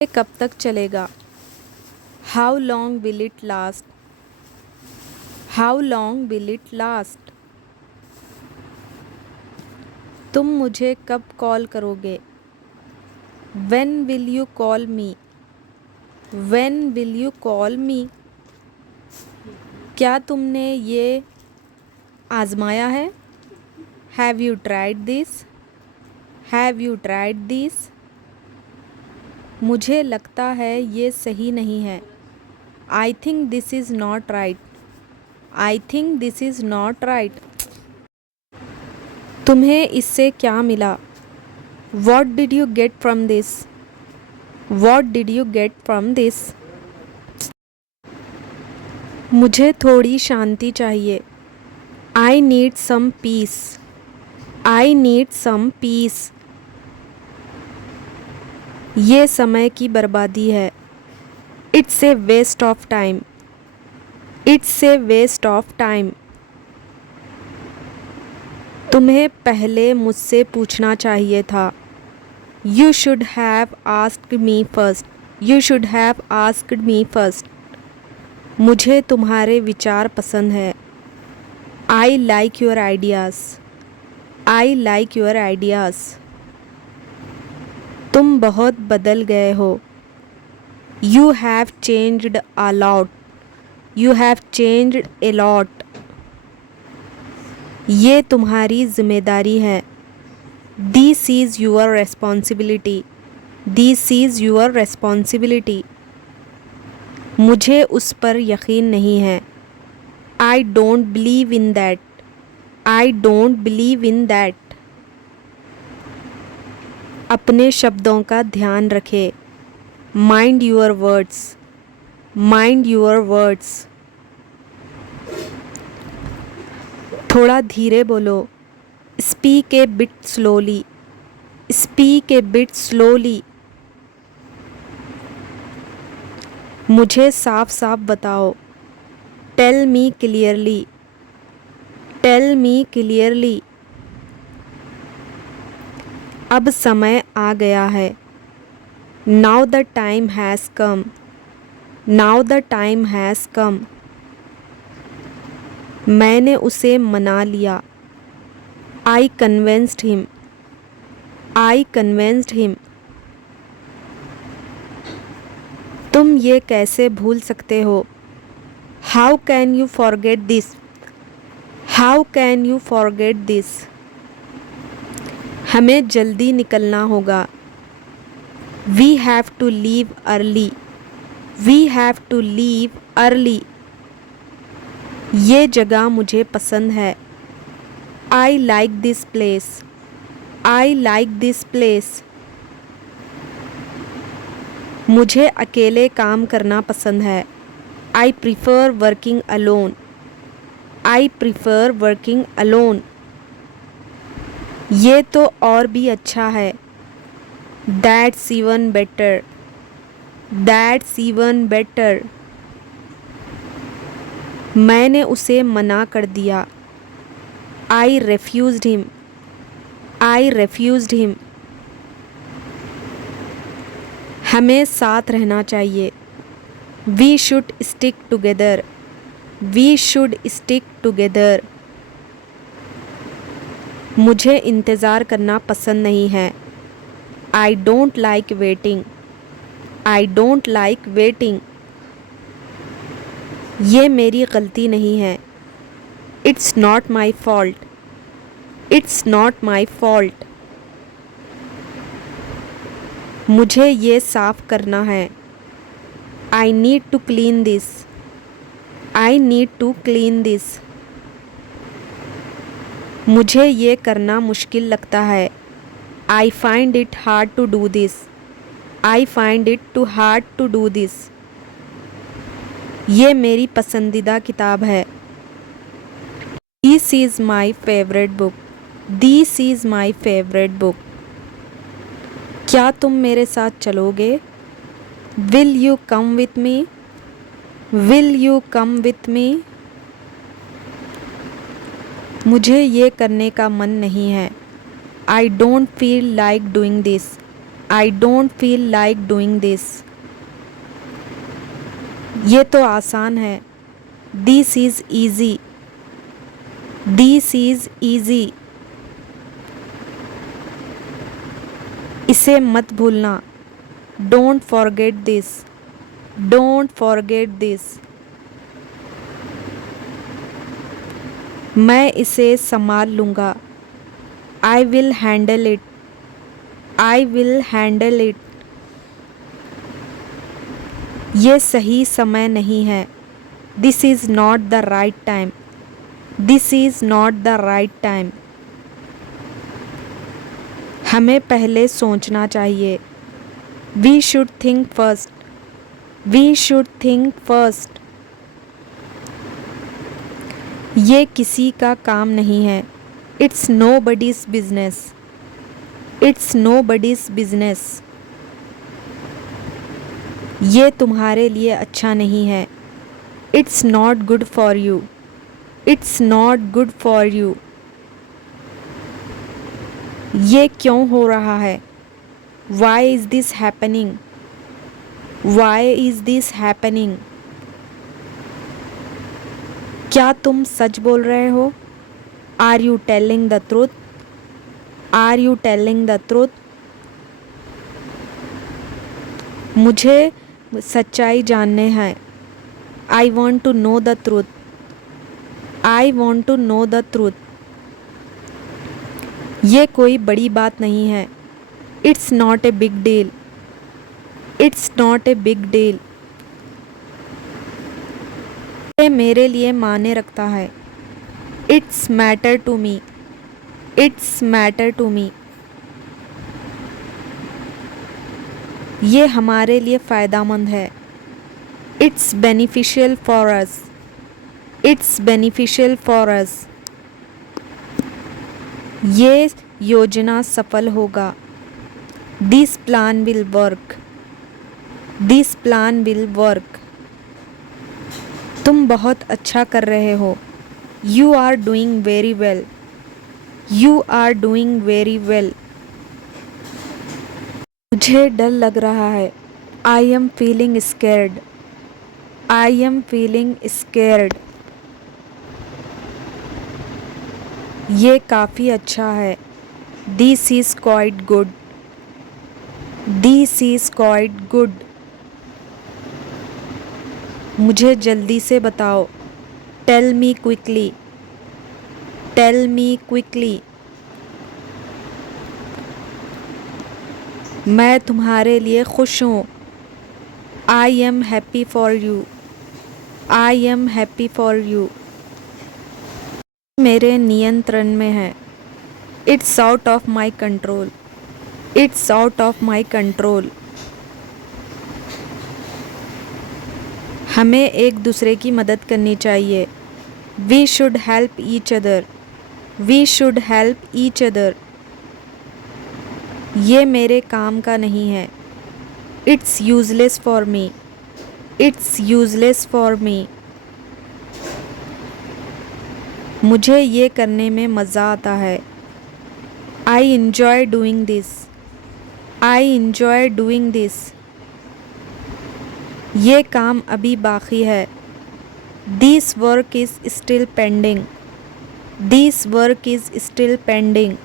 ये कब तक चलेगा? How long will it last? How long will it last? तुम मुझे कब कॉल करोगे? When will you call me? When will you call मी? क्या तुमने ये आजमाया है? Have you tried this? Have you tried this? मुझे लगता है ये सही नहीं है। I think this is not right. I think this is not right. तुम्हें इससे क्या मिला? What did you get from this? What did you get from this? मुझे थोड़ी शांति चाहिए। I need some peace. I need some peace. ये समय की बर्बादी है। It's a waste of time. It's a waste of time. तुम्हें पहले मुझसे पूछना चाहिए था। You should have asked me first. You should have asked me first. मुझे तुम्हारे विचार पसंद है। I like your ideas. I like your ideas. तुम बहुत बदल गए हो। You have changed a lot. You have changed a lot. ये तुम्हारी जिम्मेदारी है। This is your responsibility. This is your responsibility. मुझे उस पर यकीन नहीं है। I don't believe in that. I don't believe in that. अपने शब्दों का ध्यान रखे। Mind your words. Mind your words. थोड़ा धीरे बोलो। Speak a bit slowly. Speak a bit slowly. मुझे साफ साफ बताओ। Tell me clearly. Tell me clearly. अब समय आ गया है। Now the time has come. Now the time has come. मैंने उसे मना लिया। I convinced him. I convinced him. तुम ये कैसे भूल सकते हो? How can you forget this? How can you forget this? हमें जल्दी निकलना होगा। We have to leave early. We have to leave early. ये जगह मुझे पसंद है। I like this place. I like this place. मुझे अकेले काम करना पसंद है। I prefer working alone. I prefer working alone. ये तो और भी अच्छा है। That's even better. That's even better. मैंने उसे मना कर दिया। I refused him. I refused him. हमें साथ रहना चाहिए। We should stick together. We should stick together. मुझे इंतज़ार करना पसंद नहीं है। I don't like waiting. I don't like waiting. ये मेरी गलती नहीं है। It's not my fault. It's not my fault. मुझे ये साफ करना है। I need to clean this. I need to clean this. मुझे ये करना मुश्किल लगता है। I find it hard to do this. I find it too hard to do this. ये मेरी पसंदीदा किताब है। This is my favourite book. This is my favourite book. क्या तुम मेरे साथ चलोगे? Will you come with me? Will you come with मी? मुझे ये करने का मन नहीं है। I don't feel like doing this. I don't feel like doing this. ये तो आसान है. This is easy. This is easy. इसे मत भूलना. Don't forget this. Don't forget this. मैं इसे संभाल लूँगा. I will handle it. I will handle it. ये सही समय नहीं है. This is not the right time. This is not the right time. हमें पहले सोचना चाहिए. We should think first. We should think first. ये किसी का काम नहीं है. It's nobody's business. It's nobody's business. ये तुम्हारे लिए अच्छा नहीं है. It's not good for you. It's not good for you. ये क्यों हो रहा है? Why is this happening? Why is this happening? क्या तुम सच बोल रहे हो? Are you telling the truth? Are you telling the truth? मुझे सच्चाई जानने हैं. I want to know the truth. I want to know the truth. ये कोई बड़ी बात नहीं है. It's not a big deal. It's not a big deal. ये मेरे लिए मायने रखता है. It's matter to me. It's matter to me. ये हमारे लिए फ़ायदेमंद है. It's beneficial for us. It's beneficial for us. ये योजना सफल होगा. This plan will work. This plan will work. तुम बहुत अच्छा कर रहे हो. You are doing very well. You are doing very well. मुझे डर लग रहा है. I am feeling scared. I am feeling scared. ये काफ़ी अच्छा है. This is quite good. This is quite good. मुझे जल्दी से बताओ. Tell me quickly. Tell me quickly. मैं तुम्हारे लिए खुश हूँ. I am happy for you. I am happy for you. मेरे नियंत्रण में है. It's out of my control. It's out of my control. हमें एक दूसरे की मदद करनी चाहिए. We should help each other. We should help each other. ये मेरे काम का नहीं है. It's useless for me. It's useless for me. मुझे ये करने में मज़ा आता है. I enjoy doing this. I enjoy doing this. ये काम अभी बाकी है. This work is still pending. This work is still pending.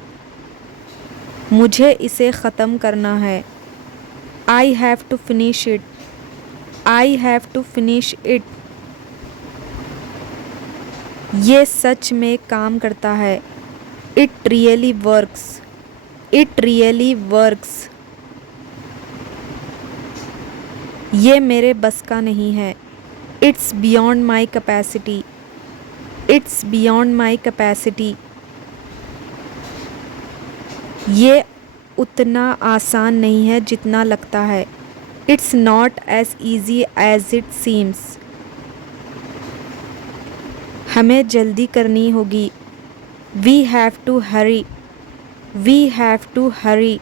मुझे इसे ख़त्म करना है. I have to finish it. I have to finish it. ये सच में काम करता है. It really works. It really works. ये मेरे बस का नहीं है. It's beyond my capacity. It's beyond my capacity. ये उतना आसान नहीं है जितना लगता है. It's not as easy as it seems. हमें जल्दी करनी होगी. We have to hurry. We have to hurry.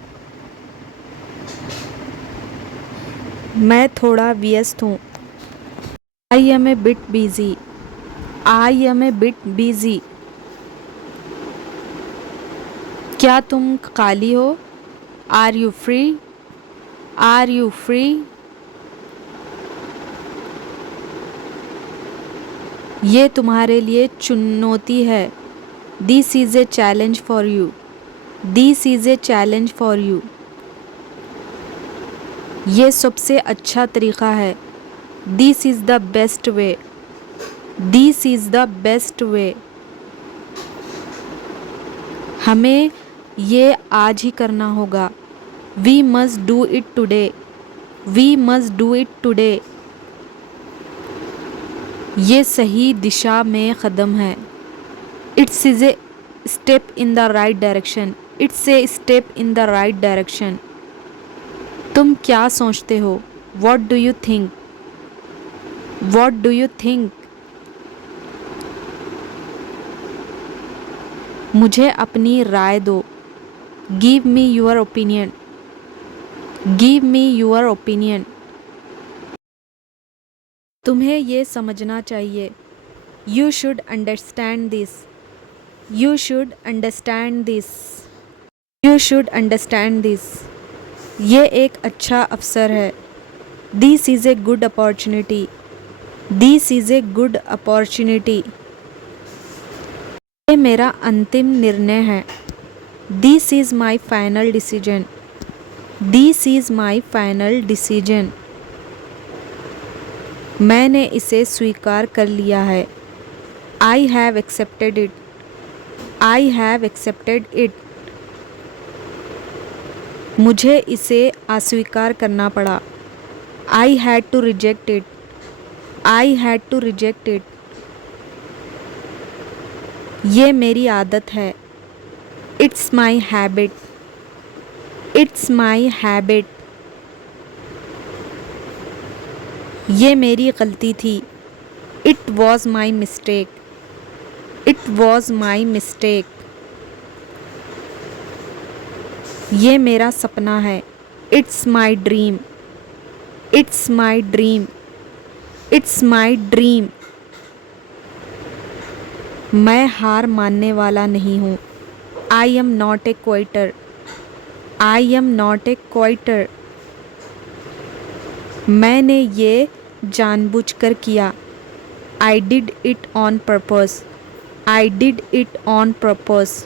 मैं थोड़ा व्यस्त हूँ. I am a bit busy. I am a bit busy. क्या तुम खाली हो? Are you free? Are you free? ये तुम्हारे लिए चुनौती है। This is a challenge for you. This is a challenge for you. ये सबसे अच्छा तरीका है। This is the best way. This is the best way. हमें ये आज ही करना होगा। We must do it today. We must do it today. ये सही दिशा में कदम है। It's is a step in the right direction. It's a step in the right direction. तुम क्या सोचते हो? What do you think? What do you think? मुझे अपनी राय दो। Give me your opinion. Give me your opinion. तुम्हें ये समझना चाहिए। You should understand this. You should understand this. You should understand this. ये एक अच्छा अवसर है। This is a good opportunity. This is a good opportunity. ये मेरा अंतिम निर्णय है। This is my final decision. This is my final decision. मैंने इसे स्वीकार कर लिया है। I have accepted it. I have accepted it. मुझे इसे अस्वीकार करना पड़ा। I had to reject it. I had to reject it. ये मेरी आदत है। It's my habit. It's my habit. ये मेरी गलती थी। It was my mistake. It was my mistake. ये मेरा सपना है। It's my dream. It's my dream. It's my dream. मैं हार मानने वाला नहीं हूँ। I am not a quitter. I am not a quitter. मैंने ये जानबूझकर किया। I did it on purpose. I did it on purpose.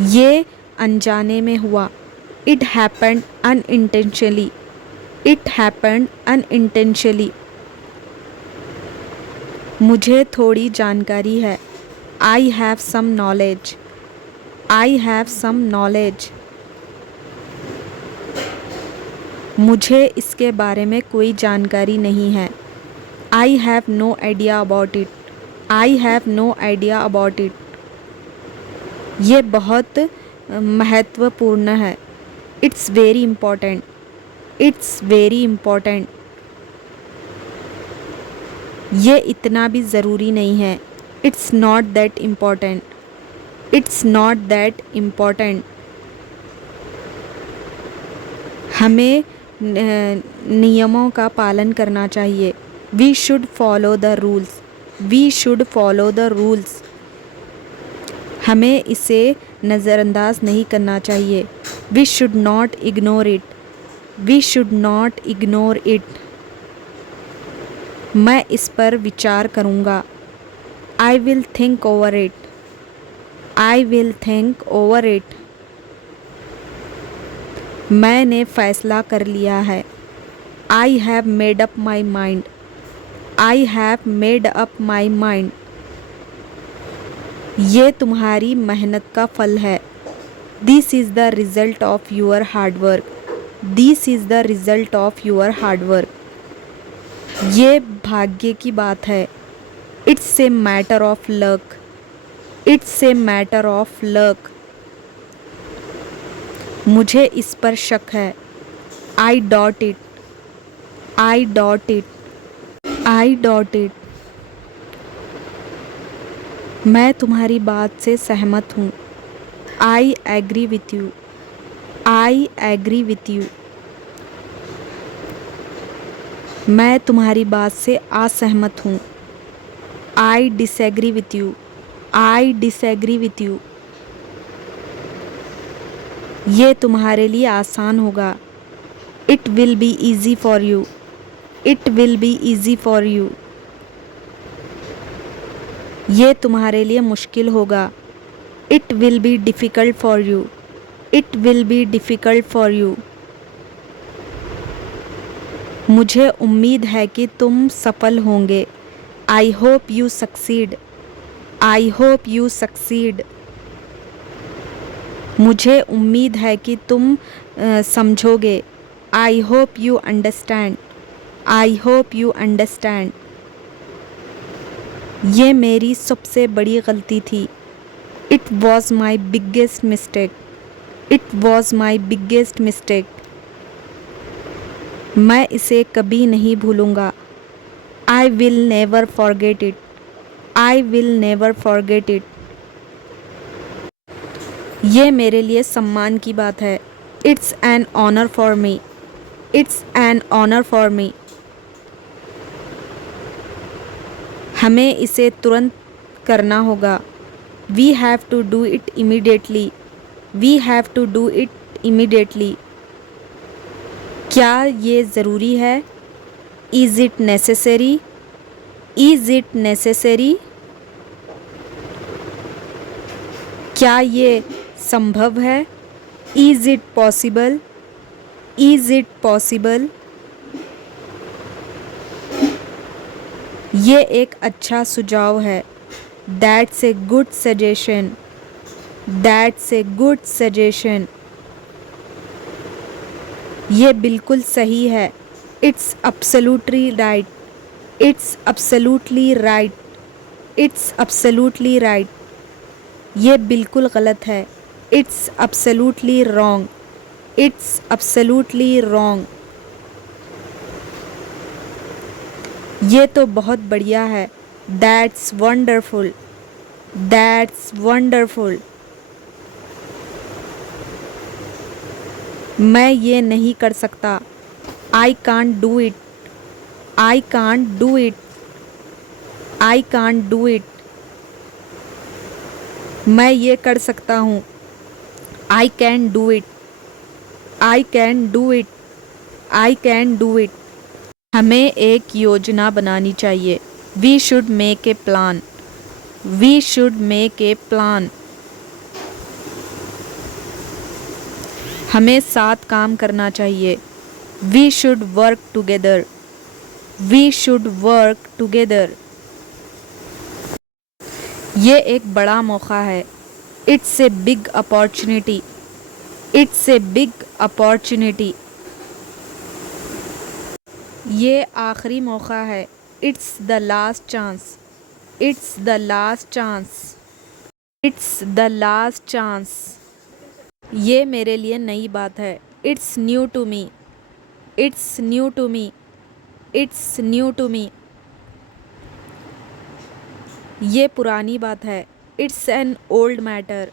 ये अनजाने में हुआ। It happened unintentionally. It happened unintentionally. मुझे थोड़ी जानकारी है। I have some knowledge. I have some knowledge. मुझे इसके बारे में कोई जानकारी नहीं है। I have no idea about it. I have no idea about it. ये बहुत महत्वपूर्ण है। It's very important. It's very important. ये इतना भी ज़रूरी नहीं है। It's not that important. It's not that important. हमें नियमों का पालन करना चाहिए। We should follow the rules. We should follow the rules. हमें इसे नज़रअंदाज नहीं करना चाहिए। We should not ignore it. We should not ignore it. मैं इस पर विचार करूँगा। I will think over it. I will think over it. मैंने फ़ैसला कर लिया है। I have made up my mind. I have made up my mind. ये तुम्हारी मेहनत का फल है। This is the result of your hard work. This is the result of your hard work. ये भाग्य की बात है। It's a matter of luck. It's a matter of luck. मुझे इस पर शक है। I dot it. I dot it. I dot it. मैं तुम्हारी बात से सहमत हूँ। I agree with you. I agree with you. मैं तुम्हारी बात से असहमत हूँ। I disagree with you. I disagree with you. ये तुम्हारे लिए आसान होगा। It will be easy for you. It will be easy for you. ये तुम्हारे लिए मुश्किल होगा। It will be difficult for you. It will be difficult for you. मुझे उम्मीद है कि तुम सफल होंगे। आई hope you succeed. I hope you succeed. मुझे उम्मीद है कि तुम समझोगे। I hope you understand. I hope you understand. ये मेरी सबसे बड़ी गलती थी। It was my biggest mistake. It was my biggest mistake. मैं इसे कभी नहीं भूलूंगा। I will never forget it. I will never forget it. ये मेरे लिए सम्मान की बात है। It's an honour for me. It's an honour for मी। हमें इसे तुरंत करना होगा। We have to do it immediately. We have to do it immediately. क्या ये ज़रूरी है? Is it necessary? Is it necessary? क्या ये संभव है? Is it possible? Is it possible? ये एक अच्छा सुझाव है। That's a good suggestion. That's a good suggestion. ये बिल्कुल सही है। It's absolutely right. It's absolutely right. It's absolutely right. ये बिल्कुल गलत है। It's absolutely wrong. It's absolutely wrong. ये तो बहुत बढ़िया है। That's wonderful. That's wonderful. मैं ये नहीं कर सकता। I can't do it. I can't do it. I can't do it. मैं ये कर सकता हूँ। I can do it. I can do it. I can do it. हमें एक योजना बनानी चाहिए। We should make a plan. We should make a plan. हमें साथ काम करना चाहिए। We should work together. We should work together. ये एक बड़ा मौका है। It's a big opportunity. It's a big opportunity. ये आखिरी मौका है। It's the last chance. It's the last chance. It's the last chance. ये मेरे लिए नई बात है। It's new to me. It's new to me. It's new to me. ये पुरानी बात है। It's an old matter.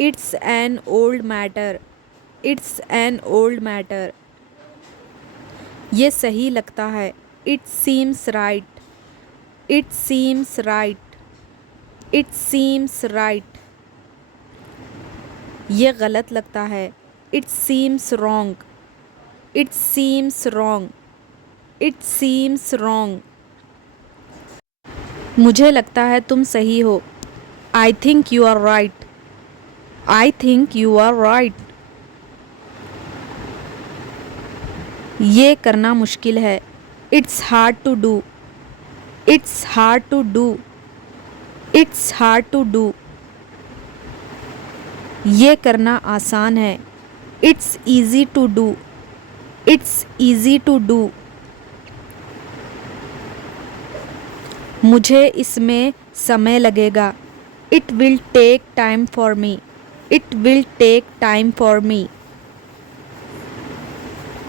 It's an old matter. It's an old matter. ये सही लगता है। It seems right. It seems right. It seems right. ये गलत लगता है। It seems wrong. It seems wrong. It seems wrong. मुझे लगता है तुम सही हो। I think you are right. I think you are right. ये करना मुश्किल है। It's hard to do. It's hard to do. It's hard to do. ये करना आसान है। It's easy to do. It's easy to do. मुझे इसमें समय लगेगा। It will take time for me. It will take time for me.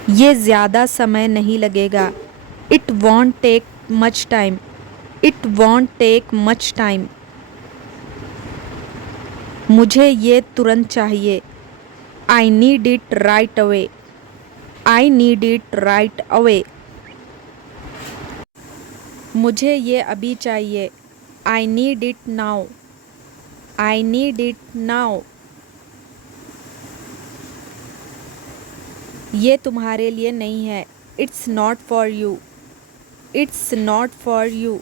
ये ज़्यादा समय नहीं लगेगा। It won't take much time. It won't take much time. मुझे ये तुरंत चाहिए। I need it right away. I need it right away. मुझे ये अभी चाहिए। I need it now. I need it now. ये तुम्हारे लिए नहीं है। It's not for you. It's not for you.